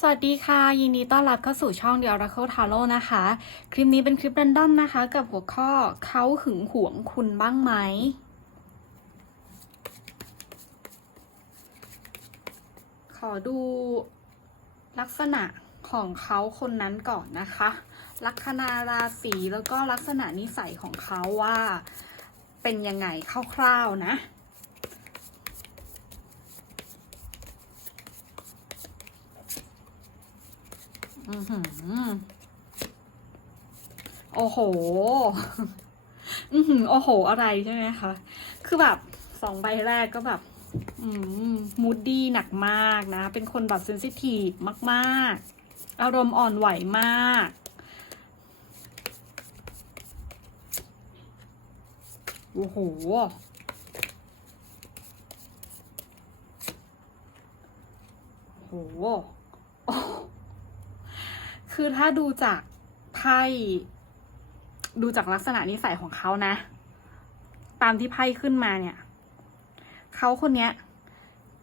สวัสดีค่ะ ยินดีต้อนรับเข้าสู่ช่อง The Oracle Tarot นะคะ คลิปนี้เป็นคลิปแรนดอมนะคะ กับหัวข้อเขาหึงหวงคุณบ้างไหม ขอดูลักษณะของเขาคนนั้นก่อนนะคะ ลัคนาราศีแล้วก็ลักษณะนิสัยของเขาว่าเป็นยังไงคร่าวๆนะ อือหือโอ้โห อือหือโอ้โห อะไรใช่ไหมคะ คือแบบสองใบแรกก็แบบ อืมมูดดี้หนักมากนะ เป็นคนแบบเซนซิทีฟมาก ๆ อารมณ์อ่อนไหวมาก โอ้โหโอ้โห คือถ้าดูจากไพ่ดูจากลักษณะนิสัยของเขานะ ตามที่ไพ่ขึ้นมาเนี่ยเขาคนเนี้ย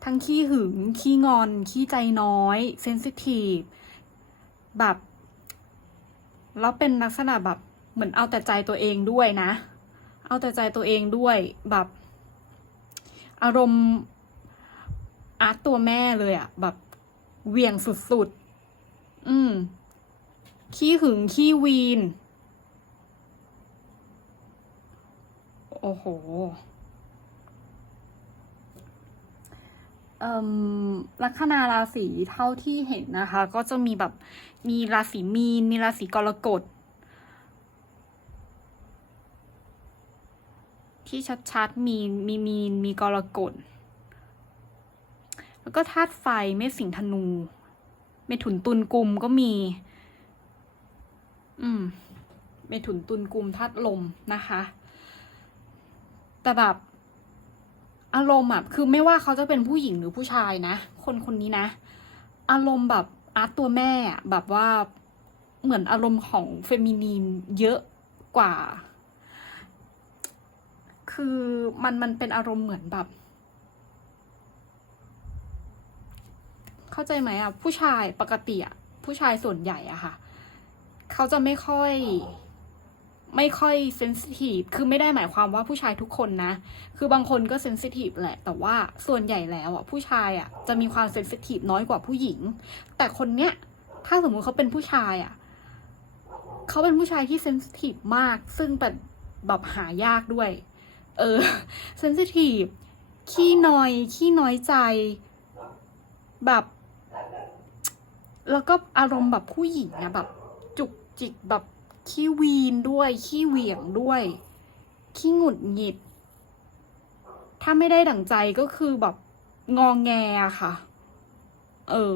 ทั้งขี้หึง ขี้งอน ขี้ใจน้อย เซนซิทีฟ แบบ แล้วเป็นลักษณะแบบเหมือนเอาแต่ใจตัวเองด้วยนะ เอาแต่ใจตัวเองด้วยแบบ อารมณ์อาร์ตตัวแม่เลยอะแบบเหวี่ยงสุดๆ อืม ขี้หึง ขี้วีน โอ้โหลัคนาราศีเท่าที่เห็นนะคะ ก็จะมีแบบมีราศีมีน มีราศีกรกฎที่ชัดๆมีมีมีนมีกรกฎแล้วก็ธาตุไฟเมษสิงธนู เมถุนตุลกุมก็มี อืมเมถุนตุลกุมธาตุลมนะคะ แต่แบบอารมณ์อะคือไม่ว่าเขาจะเป็นผู้หญิงหรือผู้ชายนะ คนคนนี้นะ อารมณ์แบบอาร์ตตัวแม่อะแบบว่าเหมือนอารมณ์ของเฟมินีนเยอะกว่า คือมันมันเป็นอารมณ์เหมือนแบบ เข้าใจไหมอะ ผู้ชายปกติอะ ผู้ชายส่วนใหญ่อะค่ะ เขาจะไม่ค่อย ไม่ค่อยเซนซิทีฟคือไม่ได้หมายความว่าผู้ชายทุกคนนะ คือบางคนก็เซนซิทีฟแหละ แต่ว่าส่วนใหญ่แล้วอะผู้ชายอะจะมีความเซนซิทีฟน้อยกว่าผู้หญิง แต่คนเนี้ยถ้าสมมุติเขาเป็นผู้ชายอะเขาเป็นผู้ชายที่เซนซิทีฟมาก ซึ่งแบบแบบหายากด้วย เออเซนซิทีฟขี้น้อยขี้น้อยใจแบบ แล้วก็อารมณ์แบบผู้หญิงอะแบบ จิกแบบขี้วีนด้วย ขี้เหวี่ยงด้วย ขี้หงุดหงิด ถ้าไม่ได้ดั่งใจก็คือแบบงองแงอะค่ะ เออ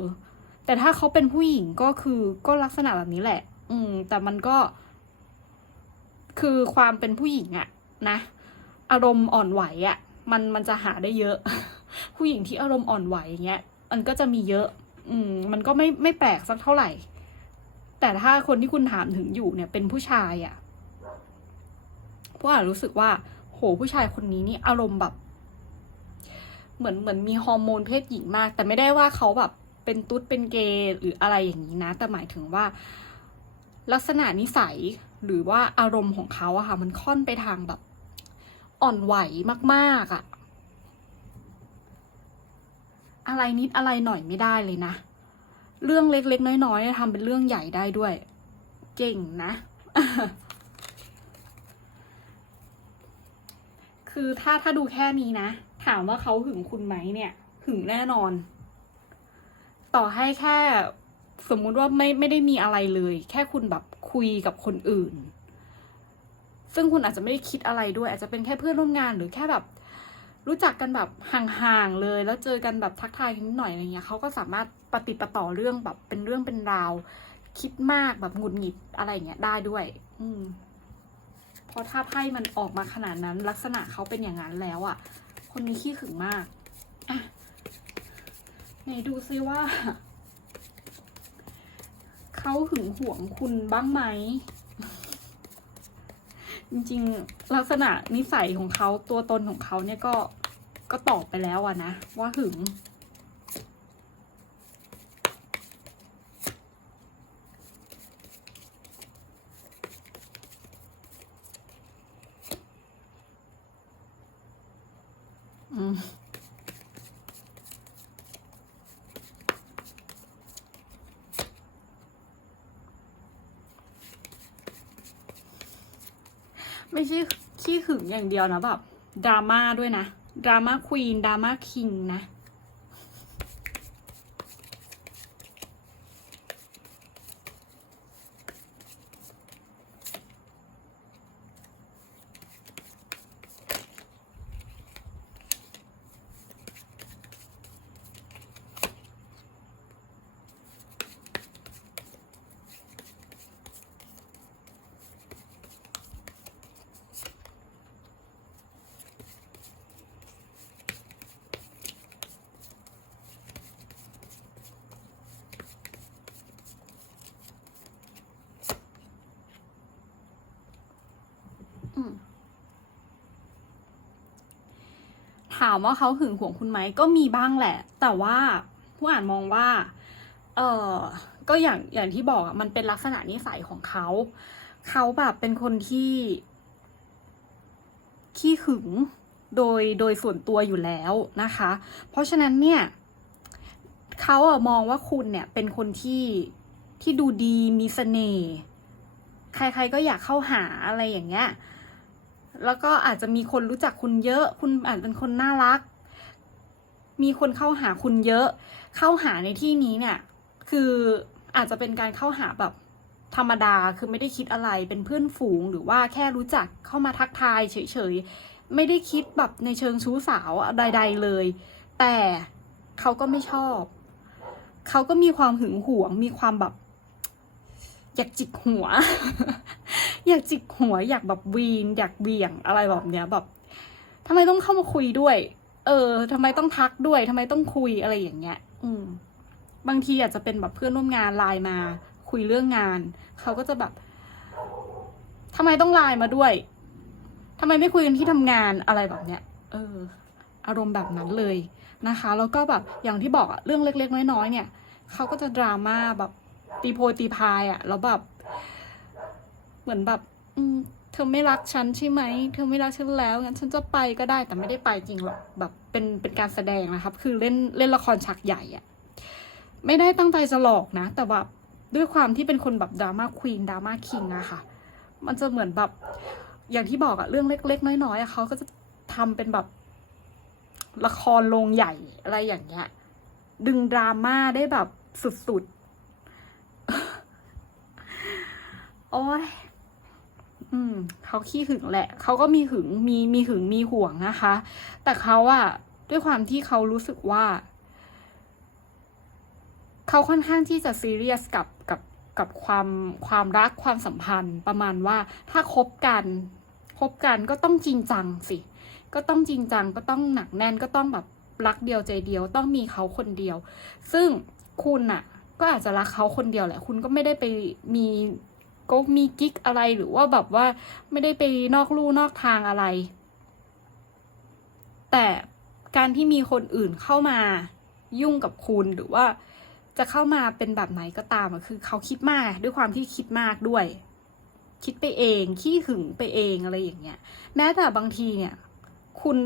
แต่ถ้าเขาเป็นผู้หญิงก็คือก็ลักษณะแบบนี้แหละ อืม แต่มันก็ คือความเป็นผู้หญิงอะนะอารมณ์อ่อนไหวอะมันมันจะหาได้เยอะ ผู้หญิงที่อารมณ์อ่อนไหวอย่างเงี้ย มันก็จะมีเยอะ อืม มันก็ไม่ไม่แปลกสักเท่าไหร่ แต่ถ้าคนที่คุณถามถึงอยู่เนี่ยเป็นผู้ชายอะ่ะพวกอาจรู้สึกว่า โหผู้ชายคนนี้นี่อารมณ์แบบ เหมือนเหมือนมีฮอร์โมนเพศหญิงมาก แต่ไม่ได้ว่าเขาแบบเป็นตุ๊ดเป็นเกย์หรืออะไรอย่างนี้นะ แต่หมายถึงว่า ลักษณะนิสัยหรือว่าอารมณ์ของเขาอะค่ะ มันค่อนไปทางแบบ อ่อนไหวมากๆอะอะไรนิดอะไรหน่อยไม่ได้เลยนะ เรื่องเล็กๆ น้อยๆทำเป็นเรื่องใหญ่ได้ด้วย เก่งนะ คือถ้าถ้าดูแค่นี้นะ ถามว่าเขาหึงคุณไหมเนี่ย หึงแน่นอน ต่อให้แค่สมมุติว่าไม่ไม่ได้มีอะไรเลย แค่คุณแบบคุยกับคนอื่น ซึ่งคุณอาจจะไม่ได้คิดอะไรด้วย อาจจะเป็นแค่เพื่อนร่วมงานหรือแค่แบบ รู้จักกันแบบห่างๆเลย แล้วเจอกันแบบทักทายนิดหน่อยอะไรเงี้ยเขาก็สามารถปฏิปต่อเรื่องแบบเป็นเรื่องเป็นราว คิดมากแบบหงุดหงิดอะไรเงี้ยได้ด้วย อืมเพราะถ้าไพ่มันออกมาขนาดนั้น ลักษณะเขาเป็นอย่างนั้นแล้วอะ่ะ คนนี้ขี้ขึงมากอะไหนดูซิว่าเขาหึงหวงคุณบ้างไหม จริงๆ ลักษณะนิสัยของเขาตัวตนของเขาเนี่ยก็ก็ตอบไปแล้วอะนะ ว่าหึง อืม ไม่ใช่ขี้หึงอย่างเดียวนะแบบดราม่าด้วยนะดราม่าควีนดราม่าคิงนะ ถามว่าเขาหึงหวงคุณไหมก็มีบ้างแหละ แต่ว่าผู้อ่านมองว่า เออก็อย่างอย่างที่บอกอะมันเป็นลักษณะนิสัยของเขาเขาแบบเป็นคนที่ขี้หึงโดยโดยส่วนตัวอยู่แล้วนะคะ เพราะฉะนั้นเนี่ยเขาอะมองว่าคุณเนี่ยเป็นคนที่ที่ดูดีมีเสน่ห์ใครๆก็อยากเข้าหาอะไรอย่างเงี้ย แล้วก็อาจจะมีคนรู้จักคุณเยอะ คุณอาจเป็นคนน่ารัก มีคนเข้าหาคุณเยอะ เข้าหาในที่นี้เนี่ย คืออาจจะเป็นการเข้าหาแบบธรรมดา คือไม่ได้คิดอะไร เป็นเพื่อนฝูง หรือว่าแค่รู้จักเข้ามาทักทายเฉยๆ ไม่ได้คิดแบบในเชิงชู้สาวใด ๆเลย แต่เขาก็ไม่ชอบ เขาก็มีความหึงหวง มีความแบบอยากจิกหัว อยากจิกหัวอยากแบบวีน อยากเบี่ยงอะไรแบบเนี้ยแบบทำไมต้องเข้ามาคุยด้วย เออทำไมต้องทักด้วยทำไมต้องคุยอะไรอย่างเงี้ย อืม บางทีอาจจะเป็นแบบเพื่อนร่วมงานไลน์มา คุยเรื่องงาน เขาก็จะแบบทำไมต้องไลน์มาด้วยทำไมไม่คุยกันที่ทำงานอะไรแบบเนี้ย เออ อารมณ์แบบนั้นเลยนะคะ แล้วก็แบบอย่างที่บอกอะเรื่องเล็ก ๆ น้อยๆเนี่ย เขาก็จะดราม่าแบบตีโพตีพายอะแล้วแบบ เหมือนแบบ อืม เธอไม่รักฉันใช่ไหม เธอไม่รักฉันแล้วงั้นฉันจะไปก็ได้แต่ไม่ได้ไปจริงหรอกแบบเป็นเป็นการแสดงนะครับ คือเล่นเล่นละครฉากใหญ่อะไม่ได้ตั้งใจจะหลอกนะ แต่แบบด้วยความที่เป็นคนแบบดราม่าควีนดราม่าคิงอะค่ะ มันจะเหมือนแบบ อย่างที่บอกอะเรื่องเล็ก ๆ น้อยๆอะเขาก็จะทำเป็นแบบ ละครโรงใหญ่อะไรอย่างเงี้ย ดึงดราม่าได้แบบสุดๆ โอ้ย อืมเขาขี้หึงแหละ เขาก็มีหึงมีมีหึงมีห่วงนะคะ แต่เขาอะด้วยความที่เขารู้สึกว่า เขาค่อนข้างที่จะซีเรียสกับกับกับความความรักความสัมพันธ์ประมาณว่าถ้าคบกันคบกันก็ต้องจริงจังสิ ก็ต้องจริงจังก็ต้องหนักแน่นก็ต้องแบบรักเดียวใจเดียวต้องมีเขาคนเดียว ซึ่งคุณน่ะก็อาจจะรักเขาคนเดียวแหละ คุณก็ไม่ได้ไปมี ก็มีกิ๊กอะไรหรือว่าแบบว่าไม่ได้ไปนอกลู่นอกทางอะไร แต่การที่มีคนอื่นเข้ามายุ่งกับคุณหรือว่าจะเข้ามาเป็นแบบไหนก็ตามคือเขาคิดมากด้วยความที่คิดมากด้วย คิดไปเอง ขี้หึงไปเองอะไรอย่างเงี้ย แม้แต่บางทีเนี่ย คุณ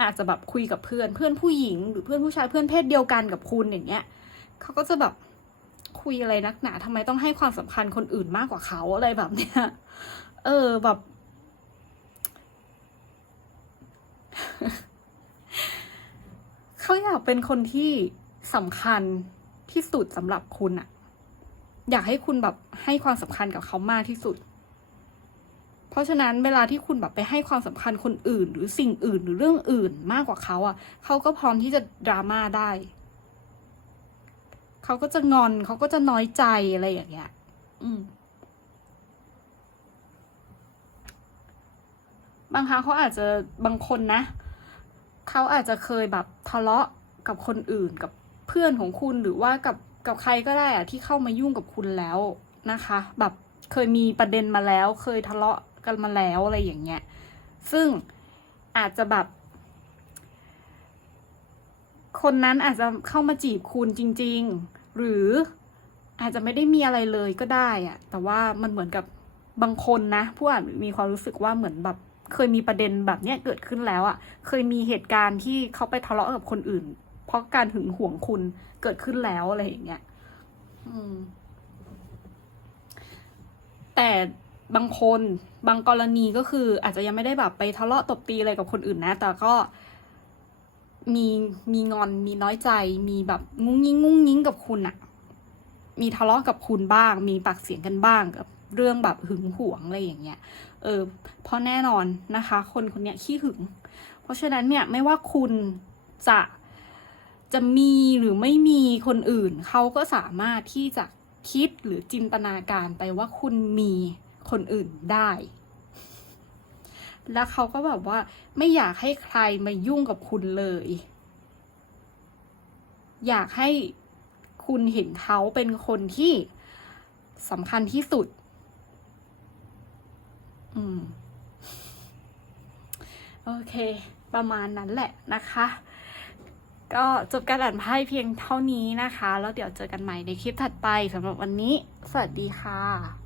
อาจจะแบบคุยกับเพื่อนเพื่อนผู้หญิง หรือเพื่อนผู้ชายเพื่อนเพศเดียวกันกับคุณอย่างเงี้ยเขาก็จะแบบ คุยอะไรนักหนาทำไมต้องให้ความสำคัญคนอื่นมากกว่าเขาอะไรแบบเนี้ย เออแบบ เขาอยากเป็นคนที่สำคัญที่สุดสำหรับคุณอะอยากให้คุณแบบให้ความสำคัญกับเขามากที่สุด เพราะฉะนั้นเวลาที่คุณแบบไปให้ความสำคัญคนอื่น หรือสิ่งอื่นหรือเรื่องอื่นมากกว่าเขาอะเขาก็พร้อมที่จะดราม่าได้ เขาก็จะงอนเขาก็จะน้อยใจอะไรอย่างเงี้ย อืม บางครั้งเขาอาจจะบางคนนะ เขาอาจจะเคยแบบทะเลาะกับคนอื่นกับเพื่อนของคุณหรือว่ากับกับใครก็ได้อะที่เข้ามายุ่งกับคุณแล้วนะคะ แบบเคยมีประเด็นมาแล้ว เคยทะเลาะกันมาแล้วอะไรอย่างเงี้ย ซึ่งอาจจะแบบ คนนั้นอาจจะเข้ามาจีบคุณจริง ๆ หรืออาจจะไม่ได้มีอะไรเลยก็ได้อะแต่ว่ามันเหมือนกับบางคนนะผู้อ่านมีความรู้สึกว่าเหมือนแบบเคยมีประเด็นแบบเนี้ยเกิดขึ้นแล้วอะ่ะ เคยมีเหตุการณ์ที่เขาไปทะเลาะกับคนอื่น เพราะการหึงหวงคุณเกิดขึ้นแล้วอะไรอย่างเงี้ยอืมแต่บางคนบางกรณีก็คือ อาจจะยังไม่ได้แบบไปทะเลาะตบตีอะไรกับคนอื่นนะ แต่ก็ มีมีงอนมีน้อยใจ มีแบบงุ้งยิงงุ้งยิงกับคุณอะมีทะเลาะกับคุณบ้าง มีปากเสียงกันบ้างกับเรื่องแบบหึงหวงอะไรอย่างเงี้ย เออ เพราะแน่นอนนะคะ คนคนเนี้ยขี้หึง เพราะฉะนั้นเนี่ยไม่ว่าคุณจะจะมีหรือไม่มีคนอื่น เขาก็สามารถที่จะคิดหรือจินตนาการไปว่าคุณมีคนอื่นได้ แล้วเขาก็แบบว่าไม่อยากให้ใครมายุ่งกับคุณเลย อยากให้คุณเห็นเขาเป็นคนที่สำคัญที่สุด อืม โอเค ประมาณนั้นแหละนะคะ ก็จบการอ่านไพ่เพียงเท่านี้นะคะ แล้วเดี๋ยวเจอกันใหม่ในคลิปถัดไปสำหรับวันนี้ สวัสดีค่ะ